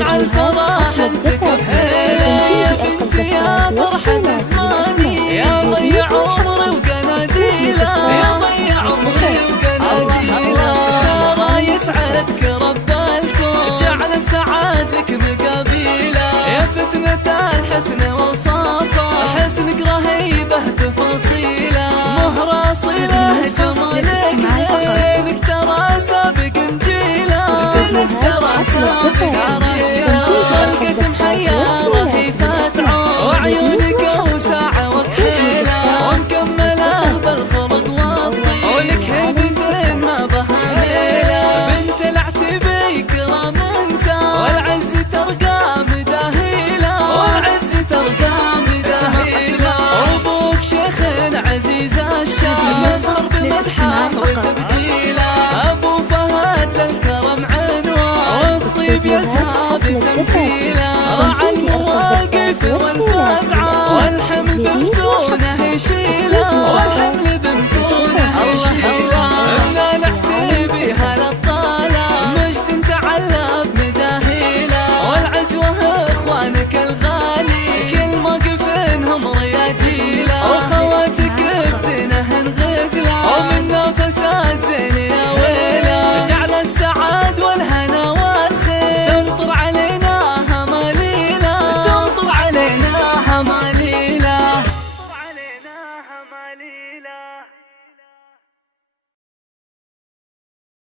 دمع الفرح انسكب حيله يا بنتي يا فرحة زماني يا ضيع عمري وقناديله يا ضيع عمري وقناديله سارة يسعدك رب الكون جعل سعاد لك مقابيله يا فتنة الحسن وصافه حسنك رهيبه تفاصيله مهر اصيله جمالك زينك ترى سابق انجيله زينك ترى سابق